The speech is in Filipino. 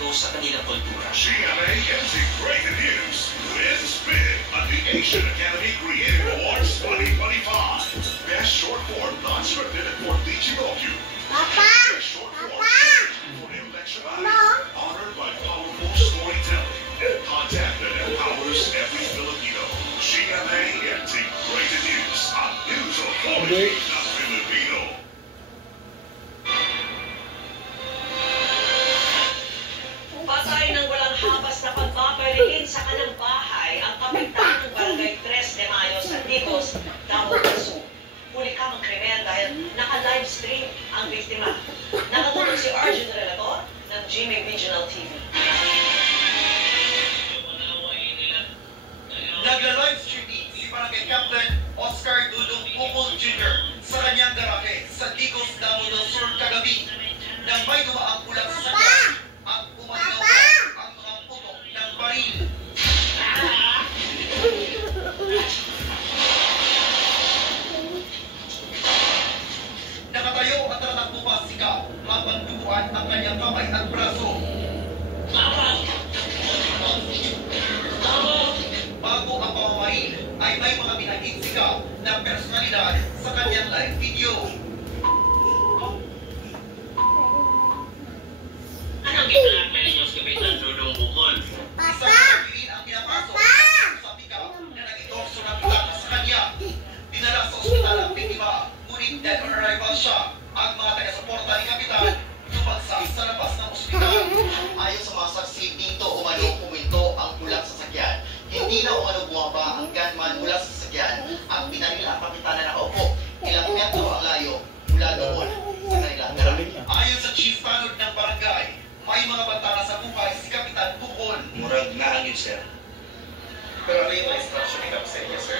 Pilipino sa kanilang kultura. GMA MC Breaking News wins big at the Asian Academy Creative Awards 2025. Best Short Form Non-Scripted at Fort Leach Inokyu. Best Short Form for Intellectual honored by powerful storytelling. Content that empowers every Filipino. GMA MC Breaking News on News Authority ng Filipino. Patay ng walang habas na pagpaparilin sa kanang bahay ang kapitan ng Barangay 3 de Mayo sa Digos, Davao del Sur. Huli ka mang krimen dahil naka-livestream ang biktima. Nakatulog si Arjun Relator ng GMA Regional TV. Nagla-livestream si Barangay Captain Oscar Dudong Pupol Jr. sa kanyang garahe sa Digos, Davao del Sur kagabi nang may dumaang ulang sakyan at umanaw ang mga putok ng baril. Nakatayo at natatakbo pa sika habang duguan ang kanyang kamay at braso. Bago ang pamamaril ay may mga binaging sika na personalidad sa kanyang live video. Anong gitlaak na ninyo sa Kapitan Dudong Bukol? Isang pagpilin ang pinapasok sa pikaw na nag-endorso ng plata sa kanya. Dinala sa ospital ang biktima, ngunit dead on arrival siya. Ang mga taga-suporta ni Kapitan lumagsak sa labas ng ospital. Ayon sa mga saksi, dito umano puminto ang ulang sasakyan. Hindi na umano bumaba ang gunman mula sa sasakyan at binaril ang kapitan na nakaupo. Ilang metro ang layo mula doon sa kanilang garahe. Ayon sa chief tanod ng barangay, may mga bantana sa buhay si Kapitan Bukol. Murag na ang yun, sir. Pero ano yung instruction ni Kapsenya, sir?